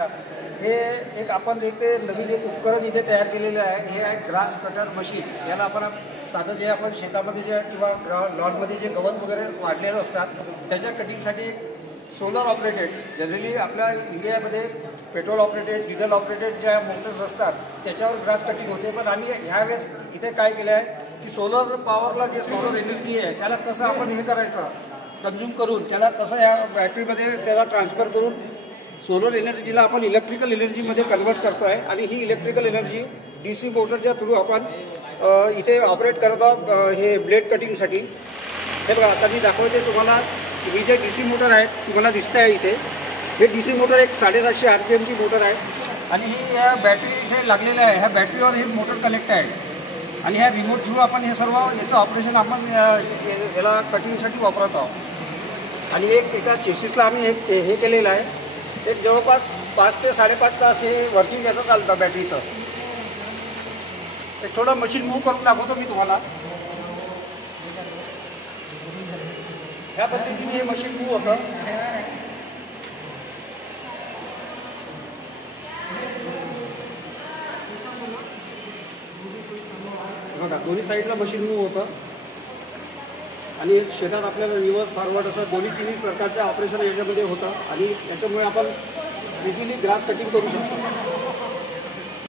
हे एक आपण एक नवीन एक उपकरण इथे तयार केलेलं आहे. हे आहे ग्रास कटर मशीन. याला आपण साधं जे आपण शेतामध्ये जे किंवा लॉनमध्ये जे गवत वगैरे वाढलेलं असतात त्याच्या कटिंगसाठी सोलर ऑपरेटेड, जनरली आपल्या इंडियामध्ये पेट्रोल ऑपरेटेड, डिझेल ऑपरेटेड ज्या मोटर्स असतात त्याच्यावर ग्रास कटिंग होते. पण आम्ही ह्यावेळेस इथे काय केलं आहे की सोलर पॉवरला जे सोलर एनर्जी आहे त्याला कसं आपण हे करायचं, कन्झ्युम करून त्याला कसं या बॅटरीमध्ये त्याला ट्रान्सफर करून सोलर एनर्जीला आपण इलेक्ट्रिकल एनर्जीमध्ये कन्वर्ट करतो आहे. आणि ही इलेक्ट्रिकल एनर्जी DC मोटरच्या थ्रू आपण इथे ऑपरेट करत आहोत हे ब्लेड कटिंगसाठी. हे बघा आता मी दाखवते तुम्हाला. ही जे DC मोटर आहे तुम्हाला दिसत आहे इथे, हे DC मोटर एक 750 RPMची मोटर आहे. आणि ही या बॅटरी इथे लागलेल्या आहे. ह्या बॅटरीवर हे मोटर कनेक्ट आहे आणि ह्या रिमोट थ्रू आपण हे सर्व याचं ऑपरेशन आपण याला कटिंगसाठी वापरत आहोत. आणि एक एका चेसिसला आम्ही हे केलेलं आहे. एक जवळपास 5 ते 5.5 तास हे वर्किंग याचं चालतं बॅटरीचं. एक थोडं मशीन मूव्ह करून दाखवतो मी तुम्हाला. ह्या पद्धतीने हे मशीन मूव्ह होतं. बघा दोन्ही साईडला मशीन मूव्ह होतं आणि शेतात आपल्याला रिव्हर्स फॉरवर्ड असं तिन्ही प्रकारचं ऑपरेशन याच्यामध्ये होतं आणि याच्यामुळे आपण इझिली ग्रास कटिंग करू शकतो.